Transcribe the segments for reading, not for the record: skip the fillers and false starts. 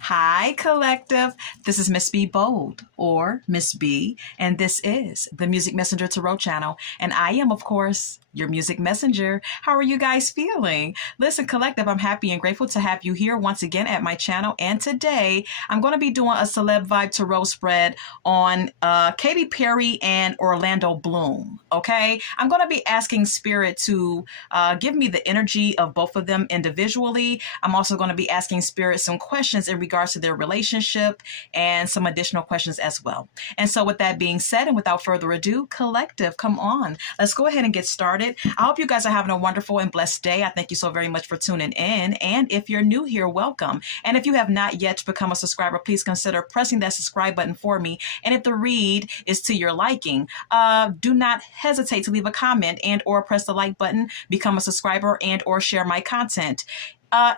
Hi, collective. This is Miss B Bold or Miss B, and this is the Music Messenger Tarot channel. And I am, of course, your music messenger. How are you guys feeling? Listen, collective, I'm happy and grateful to have you here once again at my channel. And today I'm going to be doing a Celeb Vibe Tarot spread on Katy Perry and Orlando Bloom. Okay, I'm going to be asking Spirit to give me the energy of both of them individually. I'm also going to be asking Spirit some questions in regards to their relationship and some additional questions as well. And so with that being said, and without further ado, collective, come on, let's go ahead and get started. I hope you guys are having a wonderful and blessed day. I thank you so very much for tuning in. And if you're new here, welcome. And if you have not yet become a subscriber, please consider pressing that subscribe button for me. And if the read is to your liking, do not hesitate to leave a comment and or press the like button, become a subscriber, and or share my content.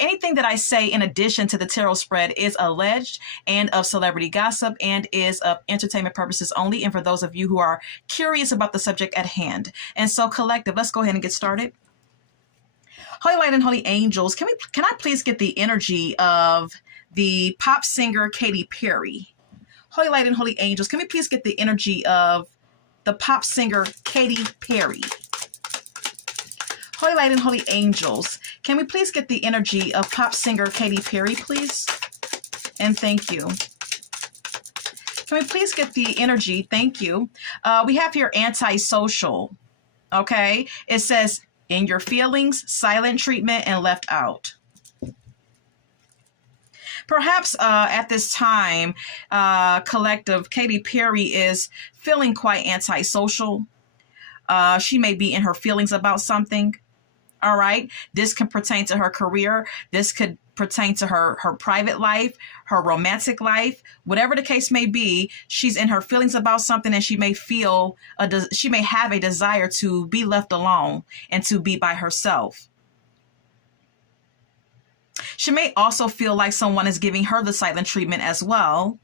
Anything that I say in addition to the tarot spread is alleged and of celebrity gossip and is of entertainment purposes only, and for those of you who are curious about the subject at hand. And so, collective, let's go ahead and get started. Holy Light and Holy Angels, can I please get the energy of the pop singer Katy Perry? Holy Light and Holy Angels, can we please get the energy of the pop singer Katy Perry? Holy Light and Holy Angels, can we please get the energy of pop singer Katy Perry, please? And thank you. Can we please get the energy? Thank you. We have here antisocial, okay? It says, in your feelings, silent treatment, and left out. Perhaps at this time, collective, Katy Perry is feeling quite antisocial. She may be in her feelings about something. All right. This can pertain to her career. This could pertain to her private life, her romantic life, whatever the case may be. She's in her feelings about something, and she may have a desire to be left alone and to be by herself. She may also feel like someone is giving her the silent treatment as well.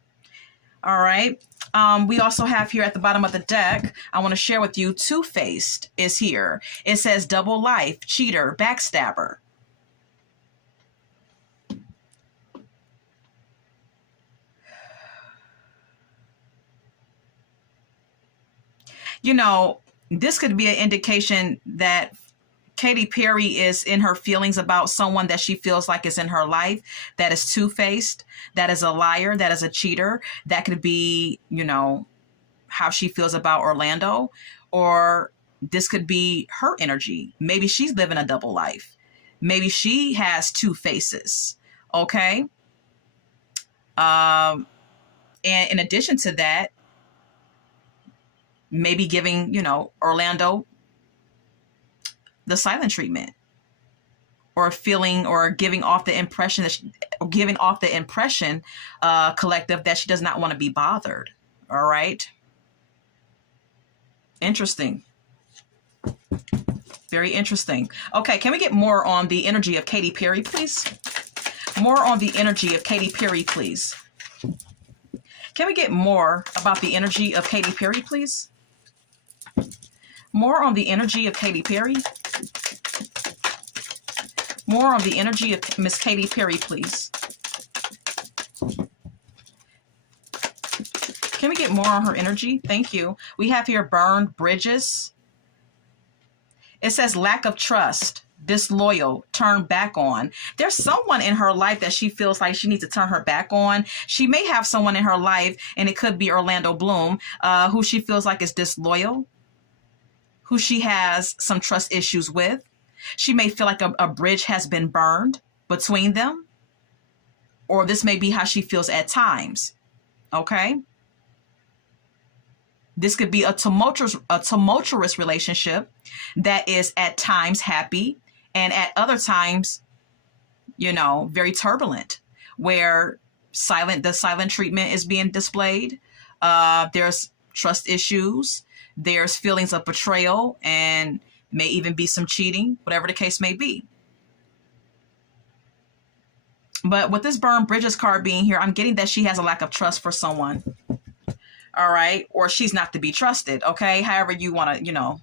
All right. We also have here at the bottom of the deck, I want to share with you, Two-Faced is here. It says double life, cheater, backstabber. You know, this could be an indication that Katy Perry is in her feelings about someone that she feels like is in her life that is two-faced, that is a liar, that is a cheater. That could be, you know, how she feels about Orlando, or this could be her energy. Maybe she's living a double life. Maybe she has two faces. Okay. And in addition to that, maybe giving, you know, Orlando the silent treatment, or feeling or giving off the impression collective, that she does not want to be bothered. All right. Interesting. Very interesting. Okay. Can we get more on the energy of Katy Perry, please? More on the energy of Katy Perry, please. Can we get more about the energy of Katy Perry, please? More on the energy of Katy Perry. More on the energy of Miss Katy Perry, please. Can we get more on her energy? Thank you. We have here burned bridges. It says lack of trust, disloyal, turn back on. There's someone in her life that she feels like she needs to turn her back on. She may have someone in her life, and it could be Orlando Bloom, who she feels like is disloyal, who she has some trust issues with. She may feel like a bridge has been burned between them, or this may be how she feels at times. Okay. This could be a tumultuous relationship that is at times happy, and at other times, you know, very turbulent, where the silent treatment is being displayed. There's trust issues. There's feelings of betrayal, and may even be some cheating, whatever the case may be. But with this burned bridges card being here, I'm getting that she has a lack of trust for someone. All right. Or she's not to be trusted. Okay. However you want to, you know,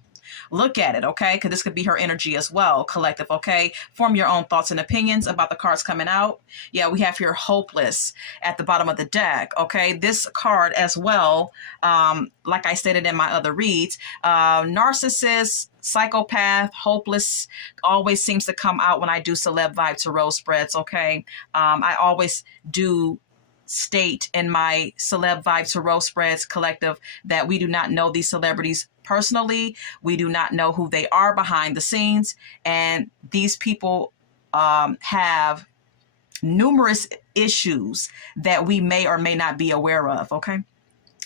Look at it, okay? Because this could be her energy as well, collective, okay? Form your own thoughts and opinions about the cards coming out. Yeah, we have here hopeless at the bottom of the deck, okay? This card as well, like I stated in my other reads, narcissist, psychopath, hopeless always seems to come out when I do celeb vibe tarot spreads, okay? I always do state in my celeb vibe tarot spreads collective that we do not know these celebrities personally. We do not know who they are behind the scenes. And these people have numerous issues that we may or may not be aware of, okay?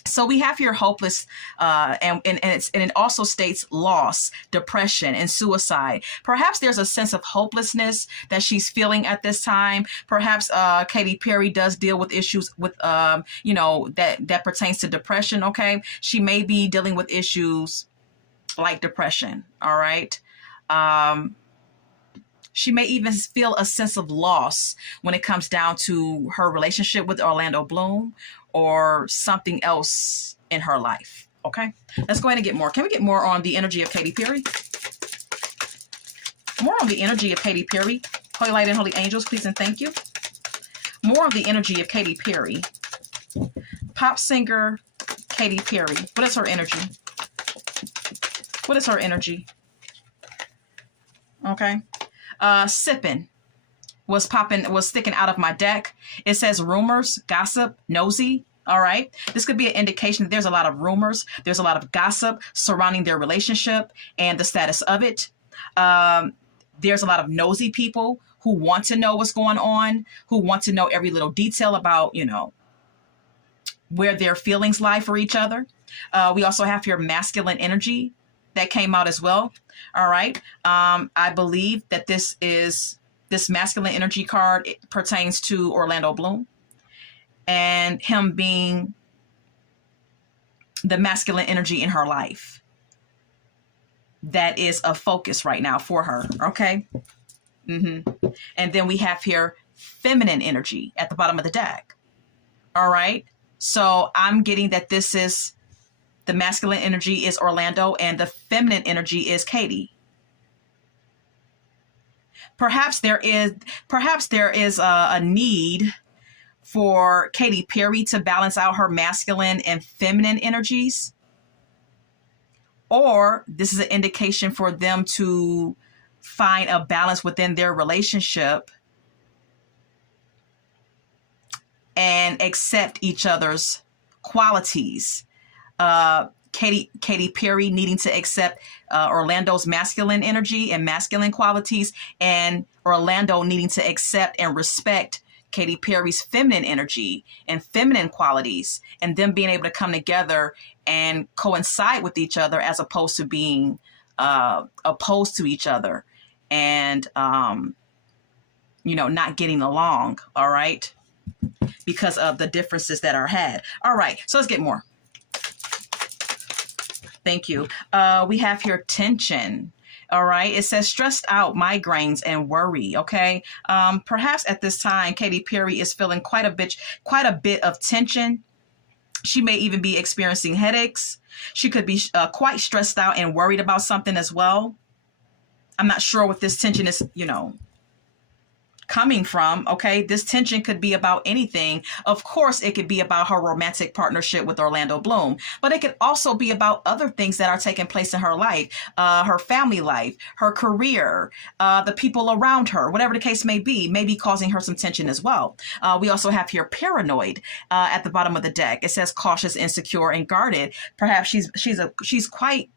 So we have here hopeless, and it also states loss, depression, and suicide. Perhaps there's a sense of hopelessness that she's feeling at this time. Perhaps Katy Perry does deal with issues with, that pertains to depression, okay? She may be dealing with issues like depression, all right? She may even feel a sense of loss when it comes down to her relationship with Orlando Bloom or something else in her life. Okay, let's go ahead and get more. Can we get more on the energy of Katy Perry? More on the energy of Katy Perry. Holy light and holy angels, please and thank you. More on the energy of Katy Perry. Pop singer Katy Perry. What is her energy? What is her energy? Okay. Sipping was sticking out of my deck. It says rumors, gossip, nosy. All right. This could be an indication that there's a lot of rumors. There's a lot of gossip surrounding their relationship and the status of it. There's a lot of nosy people who want to know what's going on, who want to know every little detail about, where their feelings lie for each other. We also have here masculine energy that came out as well. All right. I believe that this masculine energy card pertains to Orlando Bloom and him being the masculine energy in her life. That is a focus right now for her. Okay. And then we have here feminine energy at the bottom of the deck. All right. So I'm getting that this is the masculine energy is Orlando and the feminine energy is Katy. Perhaps there is a need for Katy Perry to balance out her masculine and feminine energies. Or this is an indication for them to find a balance within their relationship and accept each other's qualities. Katy Perry needing to accept Orlando's masculine energy and masculine qualities, and Orlando needing to accept and respect Katy Perry's feminine energy and feminine qualities, and them being able to come together and coincide with each other as opposed to being opposed to each other and, not getting along. All right. Because of the differences that are had. All right. So let's get more. Thank you. We have here tension. All right. It says stressed out, migraines, and worry. Okay. Perhaps at this time, Katy Perry is feeling quite a bit of tension. She may even be experiencing headaches. She could be quite stressed out and worried about something as well. I'm not sure what this tension is, coming from. Okay. This tension could be about anything. Of course, it could be about her romantic partnership with Orlando Bloom, but it could also be about other things that are taking place in her life, her family life, her career, the people around her, whatever the case may be causing her some tension as well. We also have here paranoid at the bottom of the deck. It says cautious, insecure, and guarded. Perhaps she's quite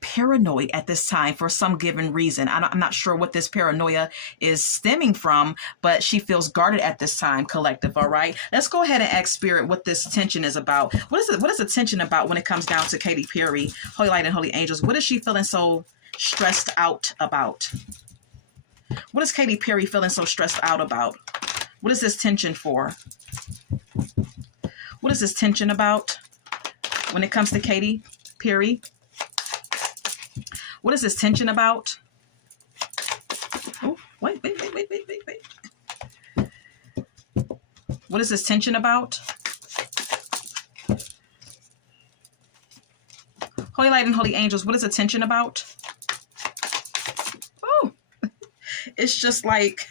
paranoid at this time for some given reason. I'm not sure what this paranoia is stemming from, but she feels guarded at this time, collective. All right. Let's go ahead and ask Spirit what this tension is about. What is the tension about when it comes down to Katy Perry, Holy Light and Holy Angels? What is she feeling so stressed out about? What is Katy Perry feeling so stressed out about? What is this tension for? What is this tension about when it comes to Katy Perry? What is this tension about? Oh, wait. What is this tension about? Hold Holy light and holy angels, what is attention about? Oh, it's just like,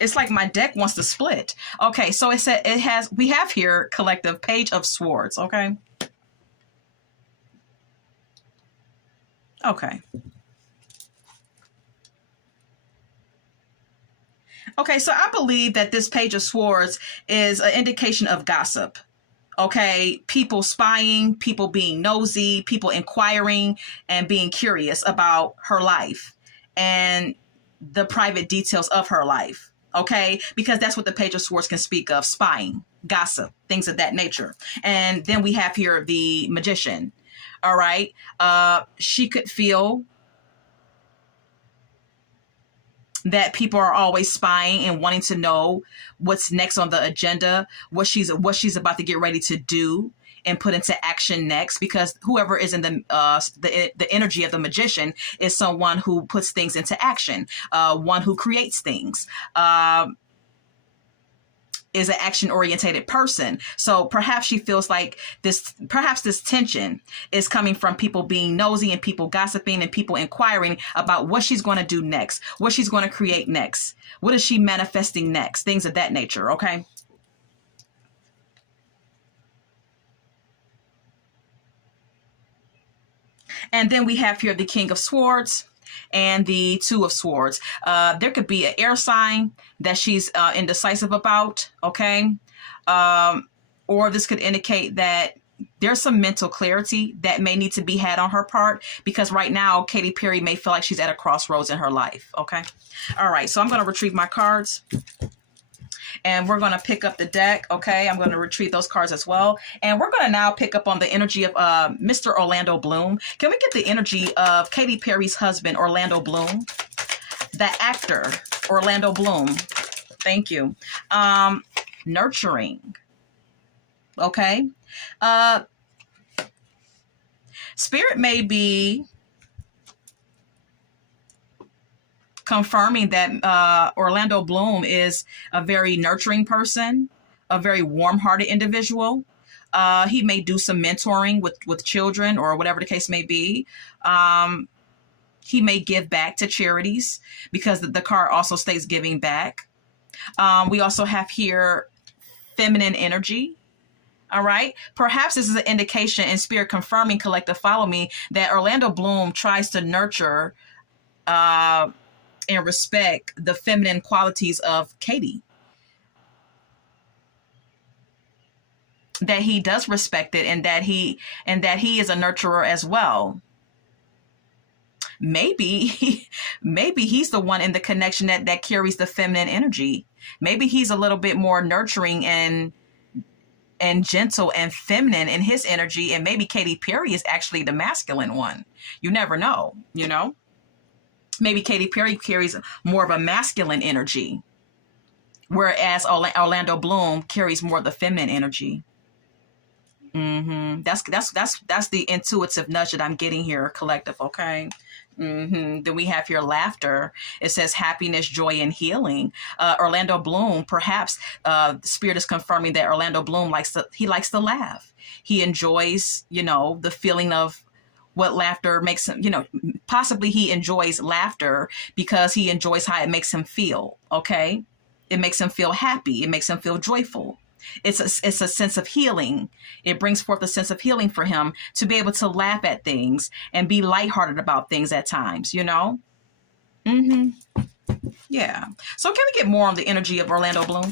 it's like my deck wants to split. Okay, so it said we have here collective Page of Swords, okay? Okay. Okay, so I believe that this Page of Swords is an indication of gossip. Okay, people spying, people being nosy, people inquiring and being curious about her life and the private details of her life. Okay, because that's what the Page of Swords can speak of: spying, gossip, things of that nature. And then we have here the Magician. All right, she could feel that people are always spying and wanting to know what's next on the agenda, what she's about to get ready to do and put into action next, because whoever is in the energy of the Magician is someone who puts things into action, one who creates things, is an action-orientated person. So perhaps she feels like perhaps this tension is coming from people being nosy and people gossiping and people inquiring about what she's going to do next, what she's going to create next, what is she manifesting next, things of that nature, okay? And then we have here the King of Swords and the Two of Swords. There could be an air sign that she's indecisive about, okay? Or this could indicate that there's some mental clarity that may need to be had on her part, because right now, Katy Perry may feel like she's at a crossroads in her life, okay? All right, so I'm going to retrieve my cards. And we're going to pick up the deck, okay? I'm going to retrieve those cards as well. And we're going to now pick up on the energy of Mr. Orlando Bloom. Can we get the energy of Katy Perry's husband, Orlando Bloom? The actor, Orlando Bloom. Thank you. Nurturing, okay? Spirit may be confirming that Orlando Bloom is a very nurturing person, a very warm-hearted individual. He may do some mentoring with children or whatever the case may be. He may give back to charities, because the card also states giving back. We also have here feminine energy. All right. Perhaps this is an indication in spirit confirming, collective follow me, that Orlando Bloom tries to nurture and respect the feminine qualities of Katy. That he does respect it, and that he is a nurturer as well. Maybe he's the one in the connection that carries the feminine energy. Maybe he's a little bit more nurturing and gentle and feminine in his energy, and maybe Katy Perry is actually the masculine one. You never know, you know? Maybe Katy Perry carries more of a masculine energy, whereas Orlando Bloom carries more of the feminine energy. That's the intuitive nudge that I'm getting here, collective, okay? Then we have here laughter. It says happiness, joy, and healing. Orlando Bloom, perhaps Spirit is confirming that Orlando Bloom likes to laugh. He enjoys, the feeling of what laughter makes him, possibly he enjoys laughter because he enjoys how it makes him feel, okay? It makes him feel happy. It makes him feel joyful. It's a sense of healing. It brings forth a sense of healing for him to be able to laugh at things and be lighthearted about things at times, Yeah. So can we get more on the energy of Orlando Bloom?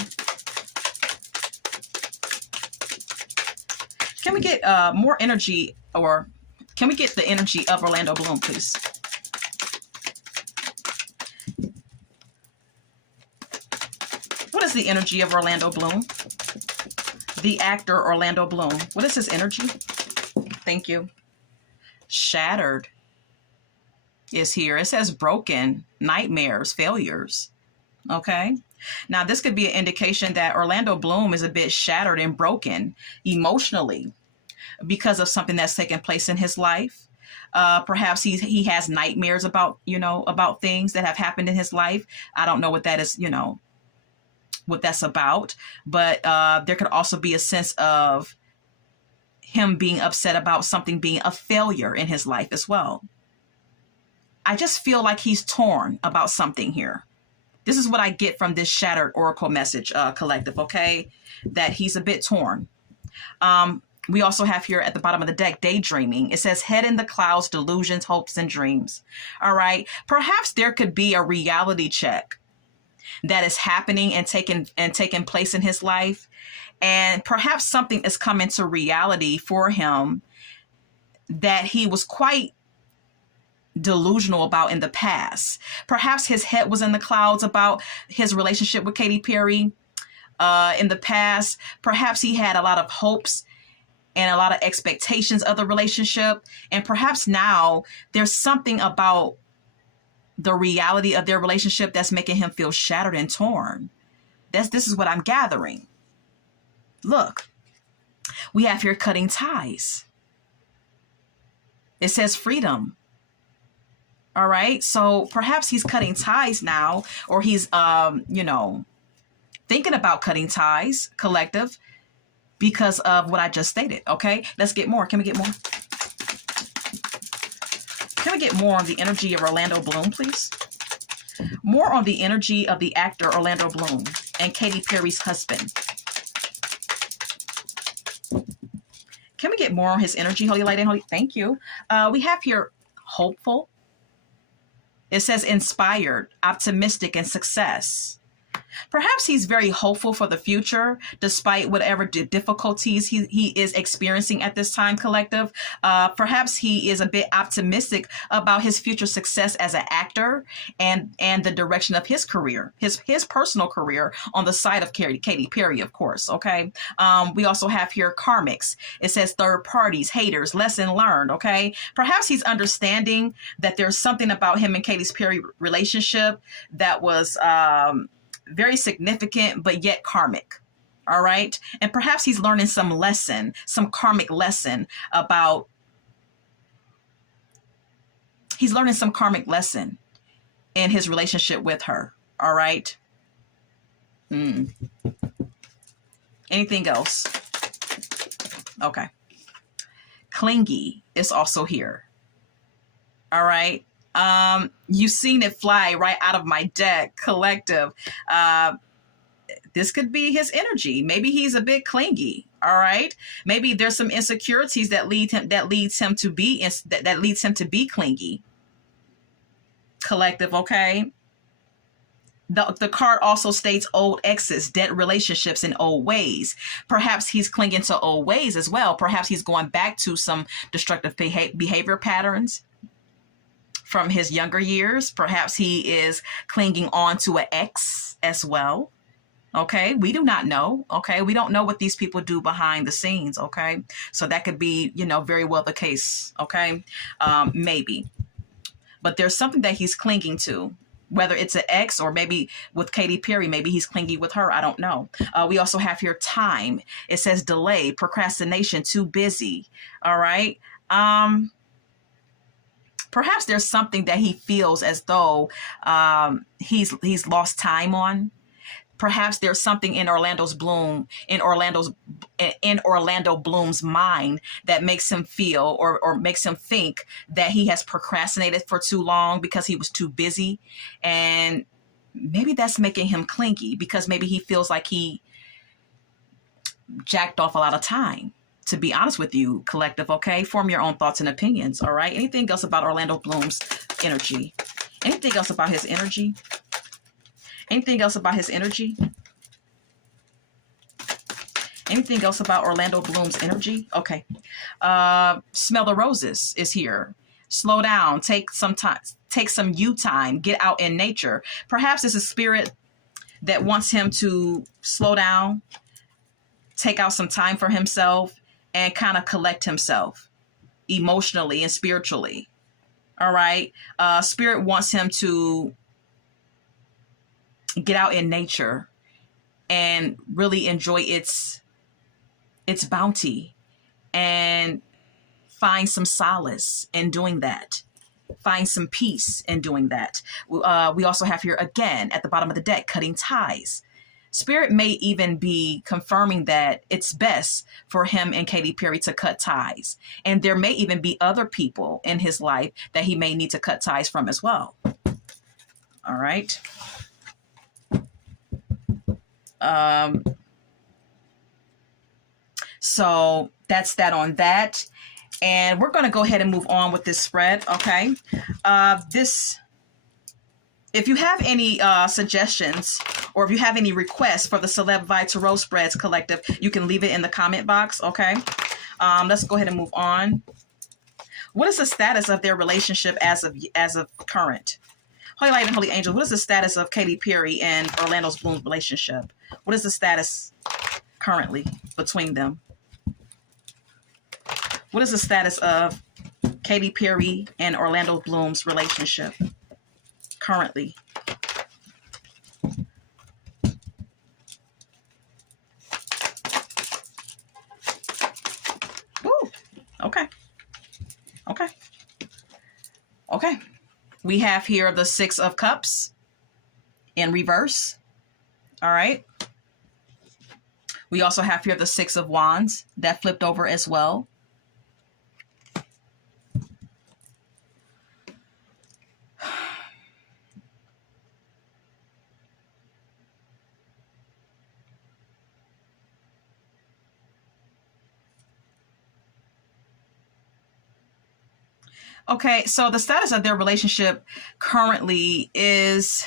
Can we get more energy, or can we get the energy of Orlando Bloom, please? What is the energy of Orlando Bloom? The actor Orlando Bloom. What is his energy? Thank you. Shattered is here. It says broken, nightmares, failures. Okay. Now, this could be an indication that Orlando Bloom is a bit shattered and broken emotionally because of something that's taken place in his life. Perhaps he has nightmares about, about things that have happened in his life. I don't know what that is, what that's about, but there could also be a sense of him being upset about something being a failure in his life as well. I just feel like he's torn about something here. This is what I get from this shattered oracle message, collective, okay? That he's a bit torn. We also have here at the bottom of the deck, daydreaming. It says head in the clouds, delusions, hopes, and dreams. All right. Perhaps there could be a reality check that is happening and taking place in his life. And perhaps something is coming to reality for him that he was quite delusional about in the past. Perhaps his head was in the clouds about his relationship with Katy Perry in the past. Perhaps he had a lot of hopes and a lot of expectations of the relationship. And perhaps now there's something about the reality of their relationship that's making him feel shattered and torn. This is what I'm gathering. Look, we have here cutting ties. It says freedom. All right. So perhaps he's cutting ties now, or he's, thinking about cutting ties, collective, because of what I just stated. Okay. Let's get more. Can we get more? Can we get more on the energy of Orlando Bloom, please? More on the energy of the actor Orlando Bloom and Katy Perry's husband. Can we get more on his energy, Holy Light and Holy? Thank you. We have here hopeful. It says inspired, optimistic, and success. Perhaps he's very hopeful for the future, despite whatever difficulties he is experiencing at this time, collective. Perhaps he is a bit optimistic about his future success as an actor and the direction of his career, his personal career on the side of Katy Perry, of course. Okay. We also have here karmics. It says third parties, haters, lesson learned. Okay. Perhaps he's understanding that there's something about him and Katy Perry relationship that was, very significant, but yet karmic. All right. And perhaps he's learning some lesson, some karmic lesson about, he's learning some karmic lesson in his relationship with her. All right. Anything else? Okay. Clingy is also here. All right. You've seen it fly right out of my deck, collective. This could be his energy. Maybe he's a bit clingy. All right. Maybe there's some insecurities that leads him to be clingy. Collective. Okay. The card also states old exes, dead relationships, and old ways. Perhaps he's clinging to old ways as well. Perhaps he's going back to some destructive behavior patterns from his younger years. Perhaps he is clinging on to an ex as well. Okay. We do not know. Okay. We don't know what these people do behind the scenes. Okay. So that could be, very well the case. Okay. Maybe, but there's something that he's clinging to, whether it's an ex or maybe with Katy Perry, maybe he's clingy with her. I don't know. We also have here time. It says delay, procrastination, too busy. All right. Perhaps there's something that he feels as though he's lost time on. Perhaps there's something in Orlando Bloom's mind that makes him feel or makes him think that he has procrastinated for too long because he was too busy. And maybe that's making him clingy because maybe he feels like he jacked off a lot of time. To be honest with you, collective, okay? Form your own thoughts and opinions, all right? Anything else about Orlando Bloom's energy? Anything else about his energy? Anything else about his energy? Anything else about Orlando Bloom's energy? Okay. Smell the roses is here. Slow down. Take some time. Take some you time. Get out in nature. Perhaps it's a spirit that wants him to slow down, take out some time for himself, and kind of collect himself emotionally and spiritually. All right. Spirit wants him to get out in nature and really enjoy its bounty and find some solace in doing that. Find some peace in doing that. We also have here again at the bottom of the deck, cutting ties. Spirit may even be confirming that it's best for him and Katy Perry to cut ties. And there may even be other people in his life that he may need to cut ties from as well. All right. So that's that on that. And we're going to go ahead and move on with this spread. Okay. If you have any suggestions or if you have any requests for the Celeb Vibe Tarot Spreads Collective, you can leave it in the comment box, okay? Let's go ahead and move on. What is the status of their relationship as of current? Holy Light and Holy Angel, what is the status of Katy Perry and Orlando Bloom's relationship? What is the status currently between them? What is the status of Katy Perry and Orlando Bloom's relationship currently? Woo. Okay. Okay. Okay. We have here the Six of Cups in reverse. All right. We also have here the Six of Wands that flipped over as well. Okay, so the status of their relationship currently is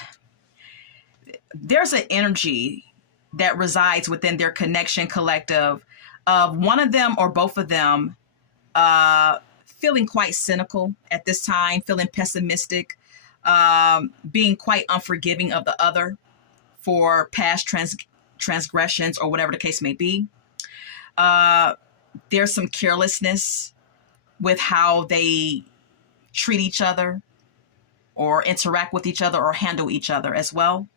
there's an energy that resides within their connection collective of one of them or both of them feeling quite cynical at this time, feeling pessimistic, being quite unforgiving of the other for past transgressions or whatever the case may be. There's some carelessness with how they treat each other or interact with each other or handle each other as well.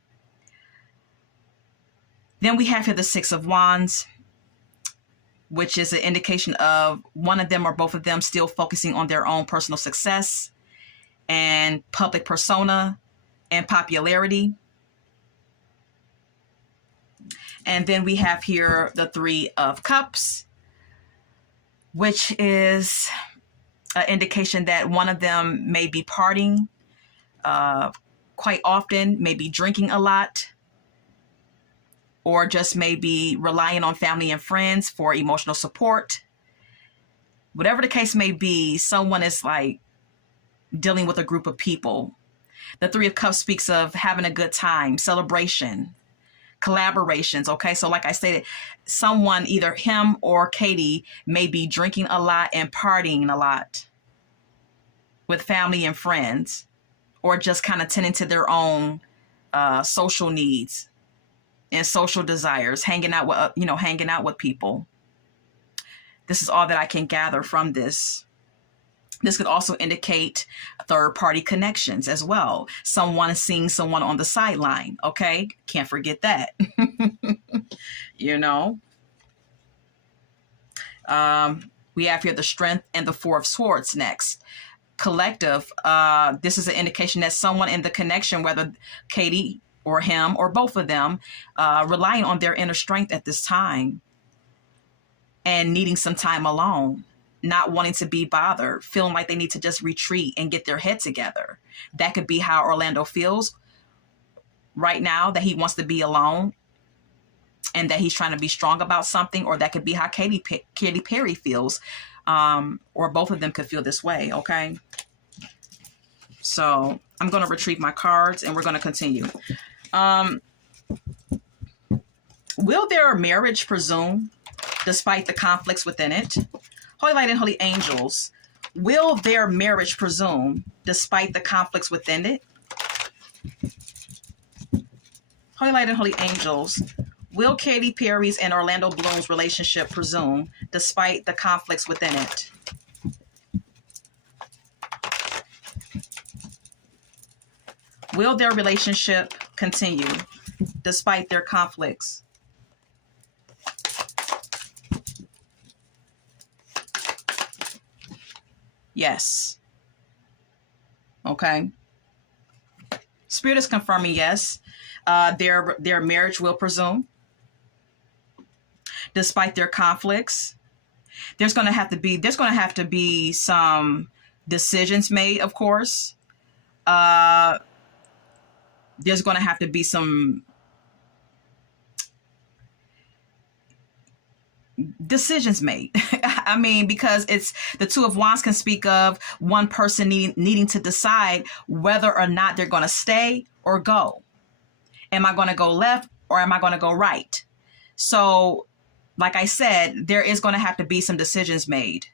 Then we have here the Six of Wands, which is an indication of one of them or both of them still focusing on their own personal success and public persona and popularity. And then we have here the Three of Cups, which is an indication that one of them may be partying quite often, maybe drinking a lot, or just maybe relying on family and friends for emotional support. Whatever the case may be, someone is like dealing with a group of people. The Three of Cups speaks of having a good time, celebration, collaborations. Okay, so like I stated, someone, either him or Katy, may be drinking a lot and partying a lot with family and friends, or just kind of tending to their own social needs and social desires, hanging out with people. This is all that I can gather from this. This could also indicate third-party connections as well. Someone seeing someone on the sideline, okay? Can't forget that. You know? We have here the Strength and the Four of Swords next. Collective, this is an indication that someone in the connection, whether Katy or him or both of them, relying on their inner strength at this time and needing some time alone, not wanting to be bothered, feeling like they need to just retreat and get their head together. That could be how Orlando feels right now, that he wants to be alone and that he's trying to be strong about something, or that could be how Katy Perry feels, or both of them could feel this way, okay? So I'm going to retrieve my cards and we're going to continue. Will their marriage presume, despite the conflicts within it? Holy Light and Holy Angels, will their marriage presume, despite the conflicts within it? Holy Light and Holy Angels, will Katy Perry's and Orlando Bloom's relationship presume, despite the conflicts within it? Will their relationship continue, despite their conflicts? Yes. Okay. Spirit is confirming yes. Their marriage will presume, despite their conflicts. There's going to have to be some decisions made, of course. There's going to have to be some decisions made. I mean, because it's the Two of Wands can speak of one person needing to decide whether or not they're going to stay or go. Am I going to go left or am I going to go right? So, like I said, there is going to have to be some decisions made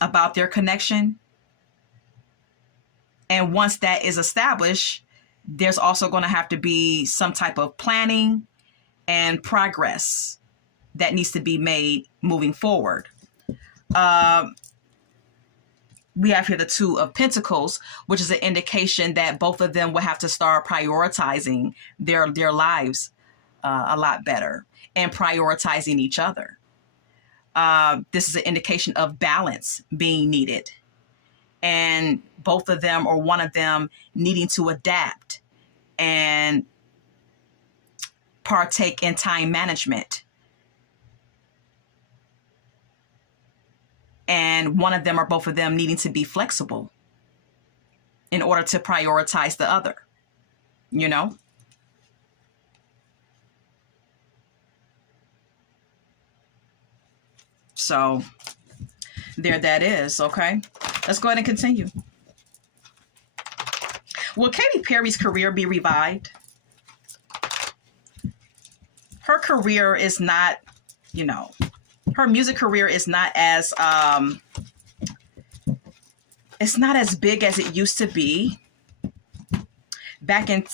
about their connection. And once that is established, there's also going to have to be some type of planning and progress that needs to be made moving forward. We have here the Two of Pentacles, which is an indication that both of them will have to start prioritizing their lives a lot better and prioritizing each other. This is an indication of balance being needed, and both of them or one of them needing to adapt and partake in time management. And one of them or both of them needing to be flexible in order to prioritize the other, you know? So there that is, okay? Let's go ahead and continue. Will Katy Perry's career be revived? Her career is not, her music career is not as it's not as big as it used to be. Back in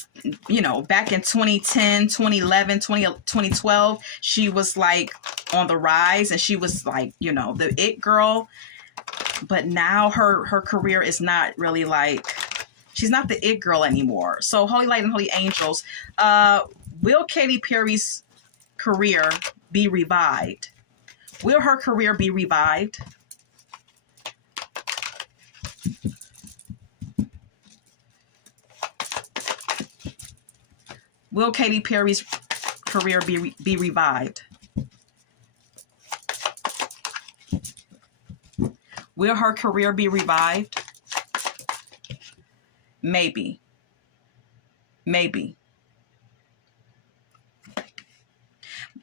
2010, 2011, 2012, she was like on the rise and she was like, the it girl. But now her career is not really like, she's not the it girl anymore. So Holy Light and Holy Angels, will Katy Perry's career be revived? Will her career be revived? Will Katy Perry's career be revived? Will her career be revived? Maybe. Maybe.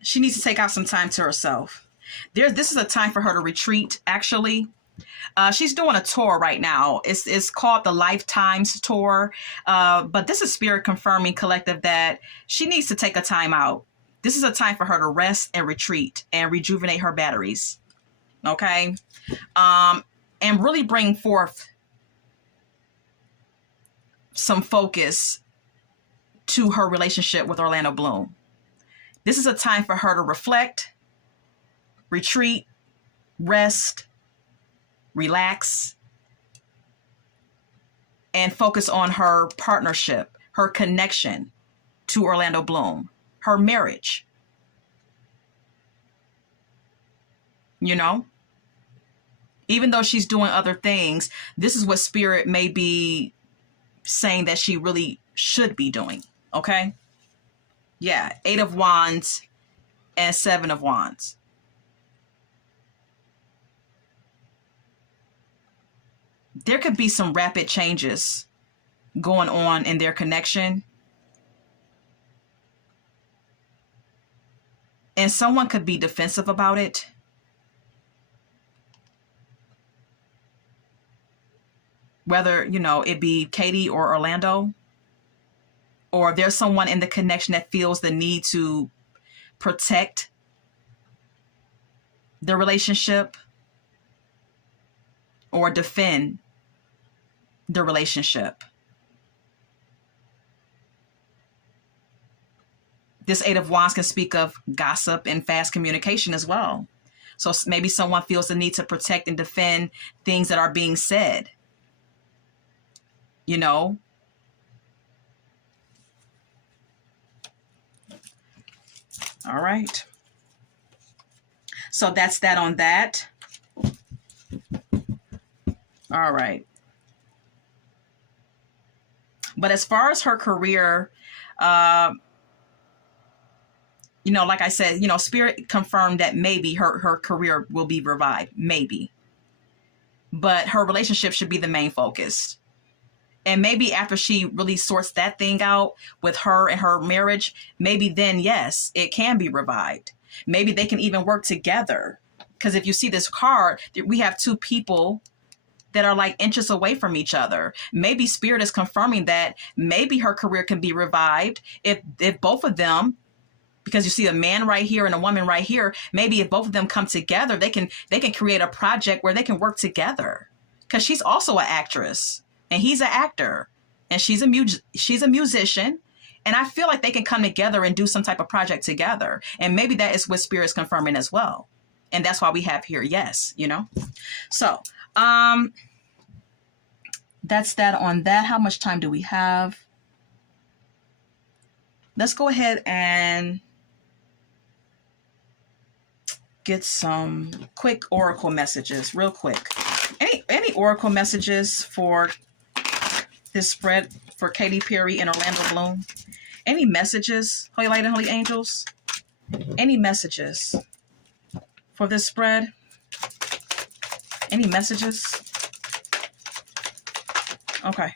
She needs to take out some time to herself. This is a time for her to retreat, actually. She's doing a tour right now. It's called the Lifetimes Tour. But this is Spirit confirming, collective, that she needs to take a time out. This is a time for her to rest and retreat and rejuvenate her batteries. Okay? And really bring forth some focus to her relationship with Orlando Bloom. This is a time for her to reflect, retreat, rest, relax, and focus on her partnership, her connection to Orlando Bloom, her marriage. Even though she's doing other things, this is what Spirit may be saying that she really should be doing. Okay? Yeah, 8 of Wands and 7 of Wands. There could be some rapid changes going on in their connection. And someone could be defensive about it. Whether, it be Katy or Orlando. Or there's someone in the connection that feels the need to protect the relationship or defend the relationship. This 8 of Wands can speak of gossip and fast communication as well. So maybe someone feels the need to protect and defend things that are being said. All right. So that's that on that. All right. But as far as her career, uh, like I said, Spirit confirmed that maybe her career will be revived, maybe. But her relationship should be the main focus. And maybe after she really sorts that thing out with her and her marriage, maybe then, yes, it can be revived. Maybe they can even work together. Because if you see this card, we have two people that are like inches away from each other. Maybe Spirit is confirming that maybe her career can be revived if both of them, because you see a man right here and a woman right here, maybe if both of them come together, they can create a project where they can work together. Because she's also an actress. And he's an actor, and she's a musician, and I feel like they can come together and do some type of project together. And maybe that is what Spirit's confirming as well. And that's why we have here, yes, So, that's that on that. How much time do we have? Let's go ahead and get some quick oracle messages, real quick. Any oracle messages for this spread for Katy Perry and Orlando Bloom? Any messages, Holy Light and Holy Angels? Any messages for this spread? Any messages? Okay.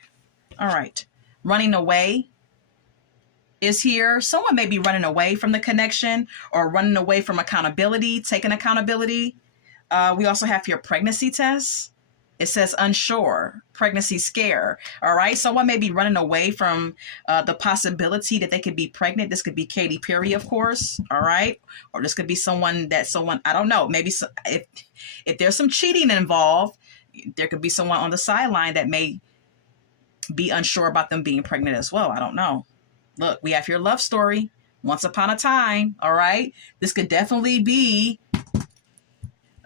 All right. Running away is here. Someone may be running away from the connection or running away from accountability, taking accountability. We also have here pregnancy tests. It says unsure, pregnancy scare. All right. Someone may be running away from the possibility that they could be pregnant. This could be Katy Perry, of course. All right. Or this could be someone, I don't know. Maybe if there's some cheating involved, there could be someone on the sideline that may be unsure about them being pregnant as well. I don't know. Look, we have your love story. Once upon a time. All right. This could definitely be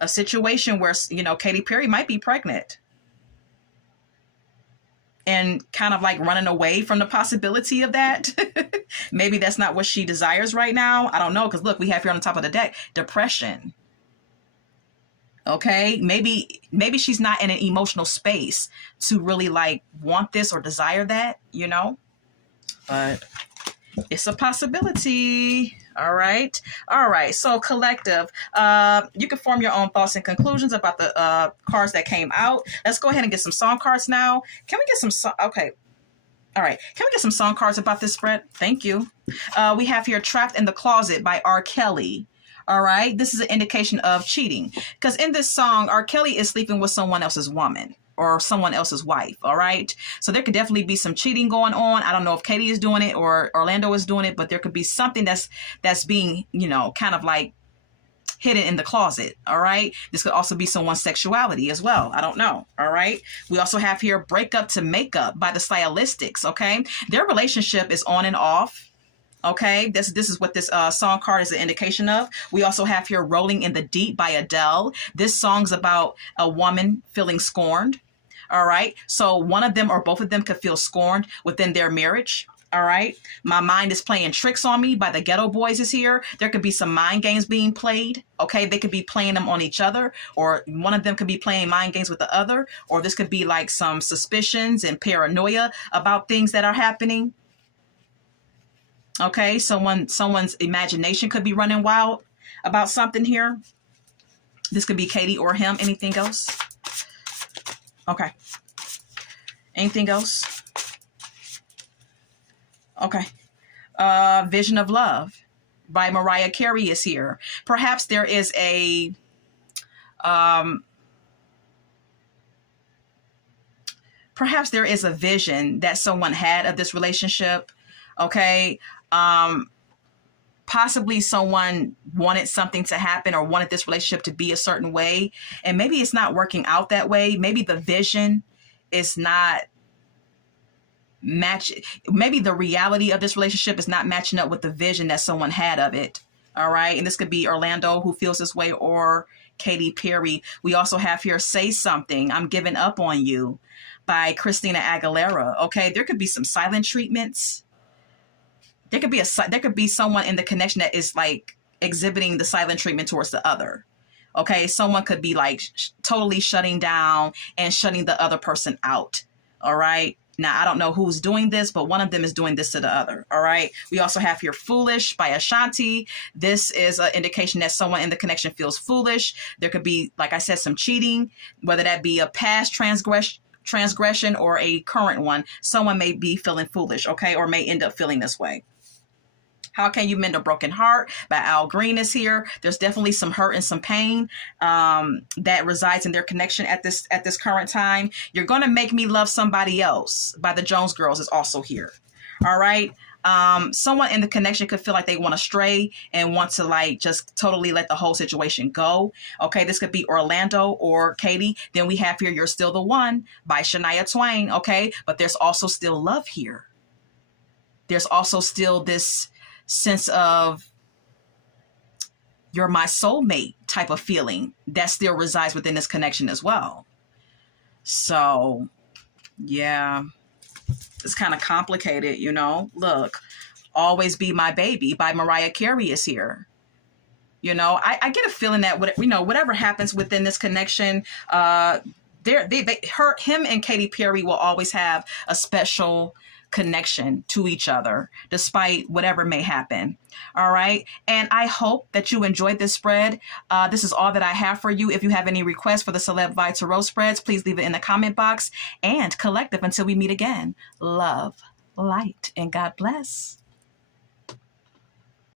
a situation where, Katy Perry might be pregnant and kind of like running away from the possibility of that. Maybe that's not what she desires right now. I don't know. Because look, we have here on the top of the deck, depression. Okay. Maybe she's not in an emotional space to really like want this or desire that, but it's a possibility. All right. So collective, you can form your own thoughts and conclusions about the cards that came out. Let's go ahead and get some song cards now. Can we get some okay. All right. Can we get some song cards about this spread? Thank you. We have here Trapped in the Closet by R. Kelly. All right. This is an indication of cheating because in this song, R. Kelly is sleeping with someone else's woman or someone else's wife. All right. So there could definitely be some cheating going on. I don't know if Katy is doing it or Orlando is doing it, but there could be something that's being, kind of like hidden in the closet. All right. This could also be someone's sexuality as well. I don't know. All right. We also have here Breakup to Makeup by the Stylistics. Okay. Their relationship is on and off. Okay, this is what this song card is an indication of. We also have here Rolling in the Deep by Adele. This song's about a woman feeling scorned. All right, so one of them or both of them could feel scorned within their marriage. All right, My Mind is Playing Tricks on Me by the Ghetto Boys is here. There could be some mind games being played. Okay, they could be playing them on each other, or one of them could be playing mind games with the other, or this could be like some suspicions and paranoia about things that are happening. Okay, someone's imagination could be running wild about something here. This could be Katy or him. Anything else? Okay. Anything else? Okay. Vision of Love by Mariah Carey is here. Perhaps there is a vision that someone had of this relationship. Okay. Possibly someone wanted something to happen or wanted this relationship to be a certain way. And maybe it's not working out that way. Maybe the vision is not maybe the reality of this relationship is not matching up with the vision that someone had of it. All right. And this could be Orlando who feels this way or Katy Perry. We also have here Say Something, I'm Giving Up on You by Christina Aguilera. Okay. There could be some silent treatments. There could be someone in the connection that is like exhibiting the silent treatment towards the other. Okay. Someone could be like totally shutting down and shutting the other person out. All right. Now, I don't know who's doing this, but one of them is doing this to the other. All right. We also have here Foolish by Ashanti. This is an indication that someone in the connection feels foolish. There could be, like I said, some cheating, whether that be a past transgression or a current one. Someone may be feeling foolish, okay, or may end up feeling this way. How Can You Mend a Broken Heart by Al Green is here. There's definitely some hurt and some pain that resides in their connection at this current time. You're Gonna Make Me Love Somebody Else by the Jones Girls is also here. All right. Someone in the connection could feel like they want to stray and want to like just totally let the whole situation go. Okay, this could be Orlando or Katy. Then we have here You're Still the One by Shania Twain. Okay, but there's also still love here. There's also still this sense of you're my soulmate type of feeling that still resides within this connection as well. So, yeah, it's kind of complicated, you know. Look, Always Be My Baby by Mariah Carey is here. You know, I get a feeling that whatever happens within this connection, him and Katy Perry will always have a special connection to each other despite whatever may happen. All right. And I hope that you enjoyed this spread. This is all that I have for you. If you have any requests for the Celeb Vibe Tarot spreads, please leave it in the comment box. And collective, until we meet again, love, light, and God bless.